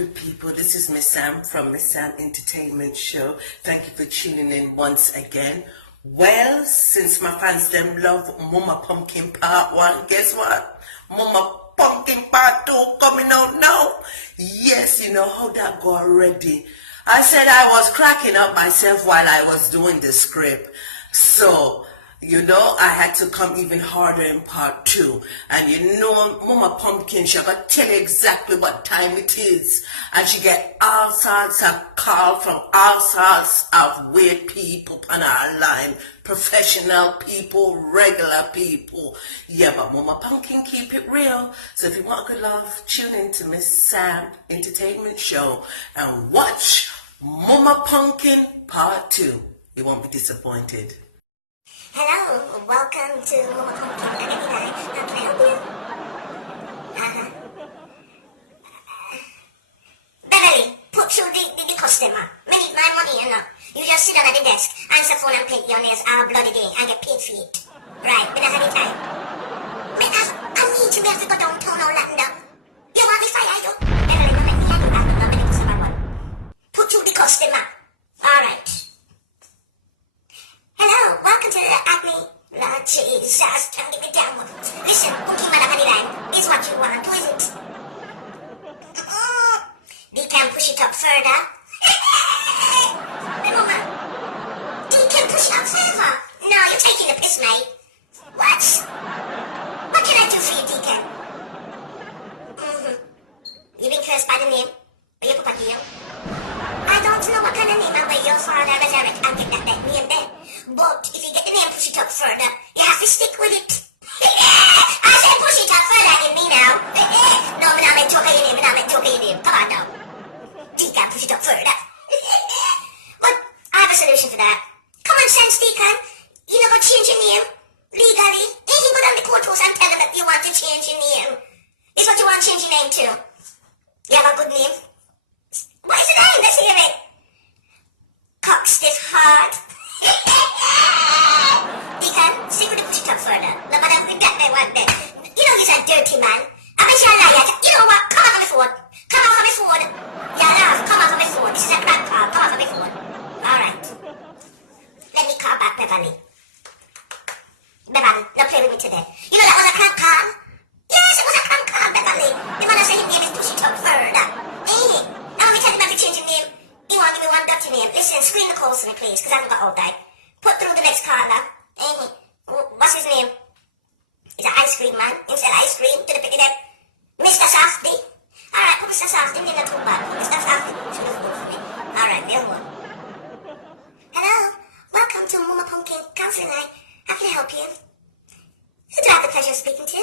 good people? This is Miss Sam from Miss Sam Entertainment Show. Thank you for tuning in once again. Well, since my fans them love Mama Pumpkin Part 1, guess what? Mama Pumpkin Part 2 coming out now. Yes, you know how that go already. I said I was cracking up myself while I was doing the script. So, you know, I had to come even harder in Part 2. And you know, Mama Pumpkin, she got to tell you exactly what time it is. And she get all sorts of calls from all sorts of weird people on our line. Professional people, regular people. Yeah, but Mama Pumpkin keep it real. So if you want good love, tune in to Miss Sam Entertainment Show and watch Mama Pumpkin Part 2. You won't be disappointed. Hello, welcome to Mama Pumpkin Academy. How can I help you? Beverly, put through the customer. Me need my money, you know. You just sit down at the desk, answer phone and paint your nails all bloody day and get paid for it. Right, we don't have any time. I need to be able to go downtown or Latin down. You want me fired, you? Beverly, no, let me hand you back the customer one. Put through the customer. Alright. Hello, welcome to the Acme. Lord Jesus, can't get me down. Listen, cookie man up on the line is what you want, who is it? They can push it up further. Hey, mama. They can push it up further. No, you're taking the piss, mate. What? What can I do for you, Deacon? You've been cursed by the name of your papa here. I don't know what kind of name and where your father resurrect and get that name then. But if you get the name, push it up further, you have to stick with it. I said push it up further, you mean now? No, I'm not joking your name, I'm not joking your name. Come on now. Deacon, push it up further. But I have a solution to that. Common sense, Deacon. You never change your name legally. Then you go down the courthouse and tell them that you want to change your name. It's what you want to change your name to. You have a good name. What is the name? Let's hear it. Cockstiff Heart. Deacon, see when you push it up further. No matter if that may want that. You know he's a dirty man. I bet you're a liar. You know what? Come off of my phone. Come off of my phone. Yeah, love. Come off of my phone. This is a prank call. Come off of my phone. Alright. Let me call back Beverly. Beverly, don't play with me today. You know that was a prank call? Yes, it was a prank call, Beverly. The man said his name is push it up further. Hey, now let me tell you about to change your name. You want to give me one dirty name? Listen, screen the calls to me, please, because I haven't got all day. Put through the next caller. Hey, what's his name? He's an ice cream man. He said ice cream to the picture there. Mr. Softy. Alright, put Mr. Softy. Didn't too bad. Mr. Softy. Should have good for me. Alright, real one. Hello. Welcome to Mama Pumpkin Counseling Line. How can I help you? Who do I have the pleasure of speaking to?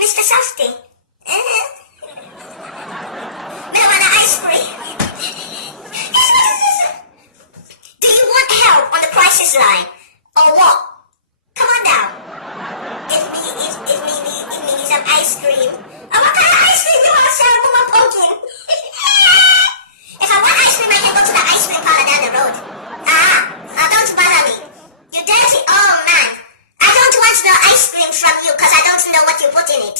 Mr. Softy. No, I want ice cream. Do you want help on the crisis line? Or what? Come on down. Give me some ice cream. Oh, what kind of ice cream do you want to sell, Mama Pumpkin? If I want ice cream, I can go to the ice cream parlor down the road. Don't bother me. You dirty old man. I don't want no ice cream from you because I don't know what you put in it.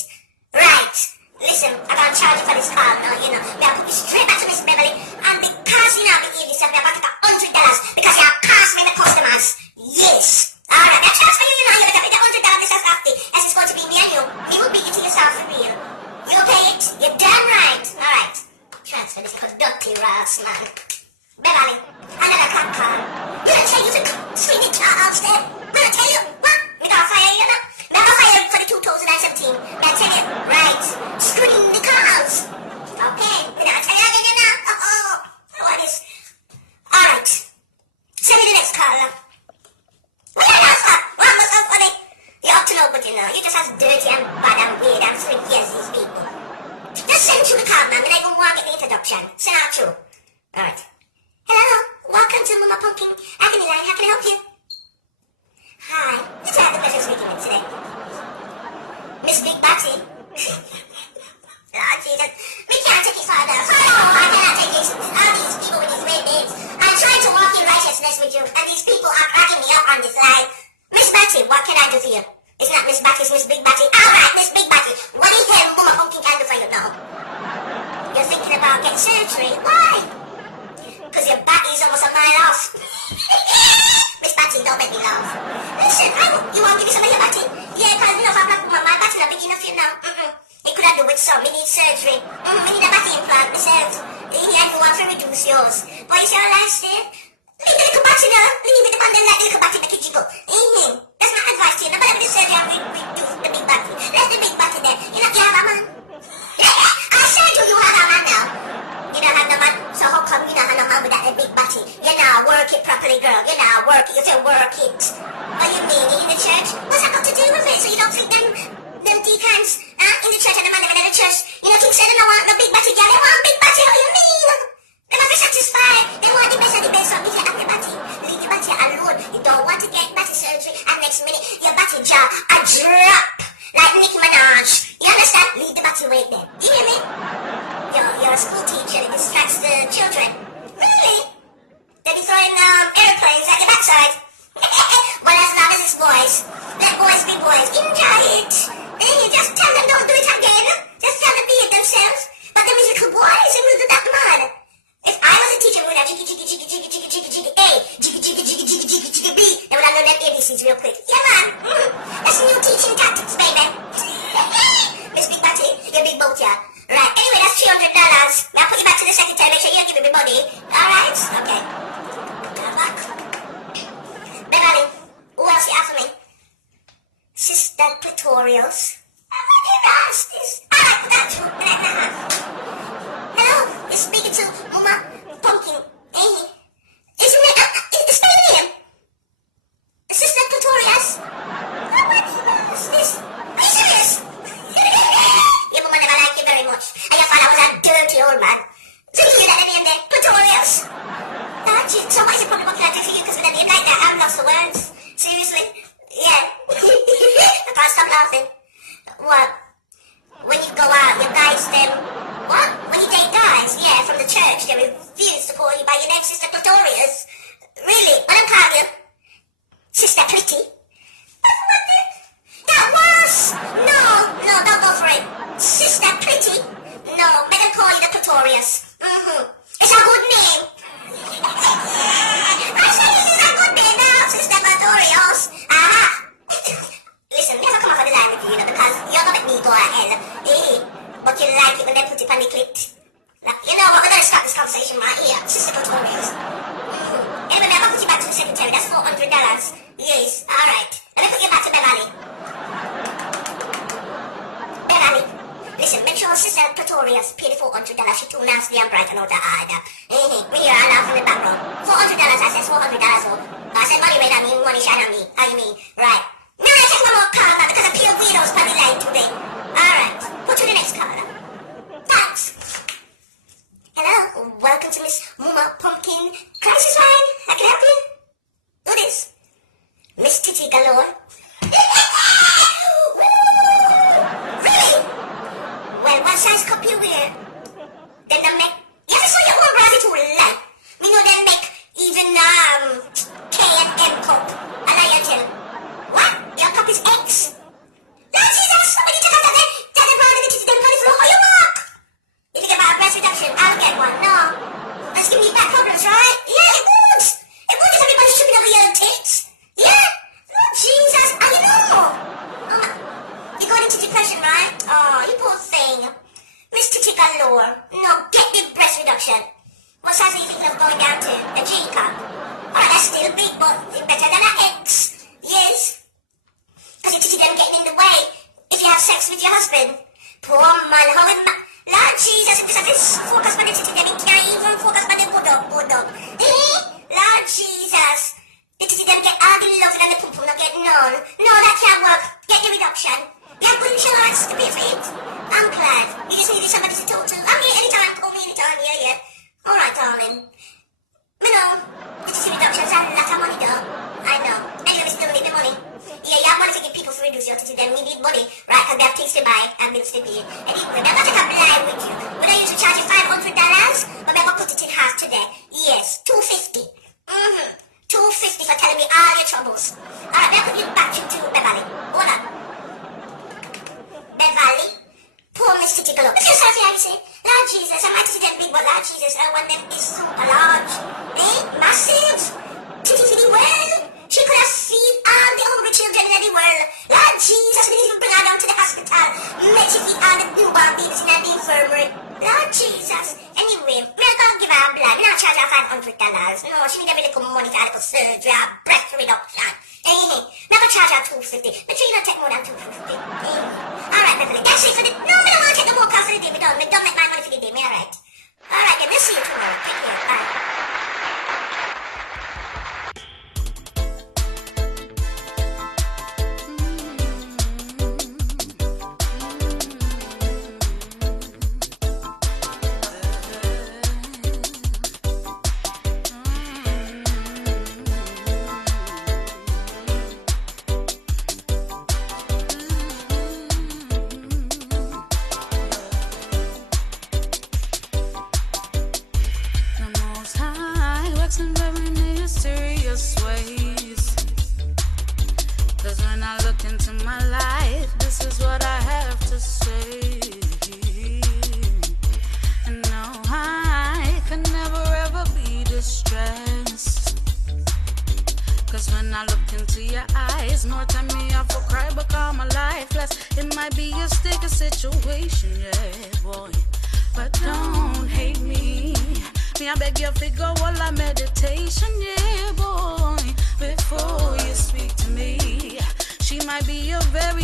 Right. Listen, I'm going to charge you for this call now, you know. We have to put you straight back to Miss Beverly. And because you know me here, this, we have to take $100 because you have cost me the customers. Yes. Alright, I charge for you, you know. You better pay the $100 this is after. As it's going to be me and you. Me will beat you to yourself for real. You pay it. You're damn right. Alright. Transfer this little dirty ass man. Beverly, another cat call. You don't tell you to swing the car upstairs. We don't tell you. What? We got fire you, know. We got fire for the 2017. I tell you, right. Screen the cars. Okay. We don't tell you again, you know. What is? Alright. Send me the next caller. What are you for? What was up for the? You ought to know what you know. You're just as dirty and bad and weird and freaky as these people. Just send through the call, man. We don't even want to get the introduction. Send out through. Alright. Hello. Welcome to Mama Pumpkin Academy Line. How can I help you? Hi. Did you have the pleasure of speaking with today? Miss Big Batty. Lord Jesus. We can't take it further. I cannot take this. All these people with these red names. I'm trying to walk in righteousness with you, and these people are cracking me up on this line. Miss Batty, what can I do for you? It's not Miss Batty, it's Miss Big Batty. Alright, Miss Big Batty. What do you tell Mama Pumpkin can do for you now? You're thinking nasty. Leave the little batty now. Leave it upon them like the little batty make it jiggle. That's my advice to you. Nobody with the surgery and we do the big batty. Let the big batty there. You know, you have a man. I said to you have a man now. You don't have no man. So how come you don't have no man with that big batty? You know, work it properly, girl. You know, work it. You say work it. What you mean in the church? What's that got to do with it? So you don't think them deacons in the church and the man in the church, you know, think say they don't want no big batty girl. They want big batty. How you mean? They must be satisfied. They want the best of the best. So if you have your batty, leave your batty alone. You don't want to get batty surgery and next minute your batty jaw a drop like Nicki Minaj. You understand? Leave the batty weight there. Do you hear me? You're a school teacher. It distracts the children. Really? They be throwing airplanes at your backside. Well, as long as it's boys, let boys be boys. Enjoy it. And you just tell them don't do it again. Just tell them be it themselves. But the musical boys, and we'll do that mad. If I was a teacher, we would have jiggy, jiggy, jiggy, jiggy, jiggy, jiggy, jiggy, A, jiggy, jiggy, jiggy, jiggy, jiggy, jiggy, B. They would have known them ABCs real quick. Yeah, man. That's new teaching tactics, baby. Miss Big Batty, you're big boat, yeah. Right, anyway, that's $300. Now put you back to the secretary, make sure you don't give me money. Alright? Okay. Come back. Beverly, who else you have for me? Sister Clitorials. How do you ask this? I like that too. Hello, you're speaking to Mama Pumpkin. Hey, isn't it? It's my name. Sister Clitorials. How do you ask this? Are you serious? Your mama never liked you very much. And your father was a dirty old man. So you get that name there, Clitorials. So what is the problem? What can I do for you? Because with a name like that, I'm lost for words. Seriously? Yeah. I can't stop laughing. What? When you go out, your guys them... What? When you date guys? Yeah, from the church, they refuse to call you by your name, Sister Clitorius. Really? What I'm calling you? Sister Pretty? What the... That was... No, don't go for it. Sister Pretty? No, better call you the Clitorius. It's a good name. I say this is a good name now, Sister Clitorius. Aha. Listen, never come off on the line with you, because you're gonna make me go ahead. But you like it when they put it on the clip. Like, you know what, we're gonna start this conversation right here. Sister Clitorius. Anyway, I'm gonna put you back to the secretary. That's $400. Yes, alright. Let me put you back to Beverly. Beverly, listen, make sure Sister Clitorius pay the $400. She's too nasty and bright and all that. We hear her laugh in the background. $400, I said $400. So I said money made on me, money shine on me. How you mean? Right. Now I take one more call now because of pure weirdos on the line today. Alright, put to the next caller. Thanks. Hello, welcome to Miss Muma Pumpkin Crisis Line. I can help you. Who this? Miss Titty Galore. Really? Well, what size cup you wear? Then they make... You ever saw your own brother too light? Me know they make even K and M cup. I lie you tell. What? Your cup is X? Lord Jesus, somebody take out that around and the titty them on the floor. How you walk? You think about a breast reduction? I'll get one. No. That's giving me back problems, right? Yeah, it would. It would if everybody's tripping over your tits. Yeah? Lord Jesus, I know. Oh my. You're going into depression, right? Oh, you poor thing. Miss Titty Galore. No, get the breast reduction. What size are you thinking of going down to? A G cup? Alright, that's still big, but it's better than an X. Yes? Because your titty them getting in the way if you have sex with your husband. Poor man, how in Lord Jesus, if this focus on the titty them, it can't even focus on the good up. Lord Jesus, the titty them get all the love and the pum pum not get none. No, that can't work. Get the reduction. You have good insurance to pay for it. I'm glad. You just needed somebody to talk to. I'm here anytime, call me anytime, yeah. Alright, darling. You know, the titty reduction's a lot of money though. I know. Anyway, we still need the money. Yeah, you have money to give people to reduce your titty, then we need money, right? Because they have things to buy and bills to pay. Anyway, I'm not going to lie with you. Would I usually charge you $500? But I'm going to put it in half today. Yes, $250. $250 for telling me all your troubles. Alright, now put you back into Beverly. Hold on. Beverly? Poor Miss Titty Galore. Look yourself here, you see? Lord Jesus, I might see them big, but Lord Jesus, I want them to be super large. Massive. Titty well. She could have feed all the hungry children in the world. Lord Jesus, we didn't even bring her down to the hospital. Make she feed all the newborn babies in the infirmary. Lord Jesus. Anyway, we're going to give her blood. We're not charge her $200. No, she need every little money for a little surgery or breast reduction. Me have to charge her $250. But she don't take more than $250. Alright, Beverly, that's it for the... No, me don't want to take the more cost for the day. Me don't make my money for the day. Me alright. Alright, then we'll see you tomorrow. Take care. Bye. In very mysterious ways. 'Cause when I look into my life, this is what I have to say. And no, I could never ever be distressed. 'Cause when I look into your eyes, more time me off will cry, become a lifeless. It might be a sticky situation, yeah, boy. But don't hate me. Me, I beg you figure all a meditation, yeah, boy. Before you speak to me, she might be a very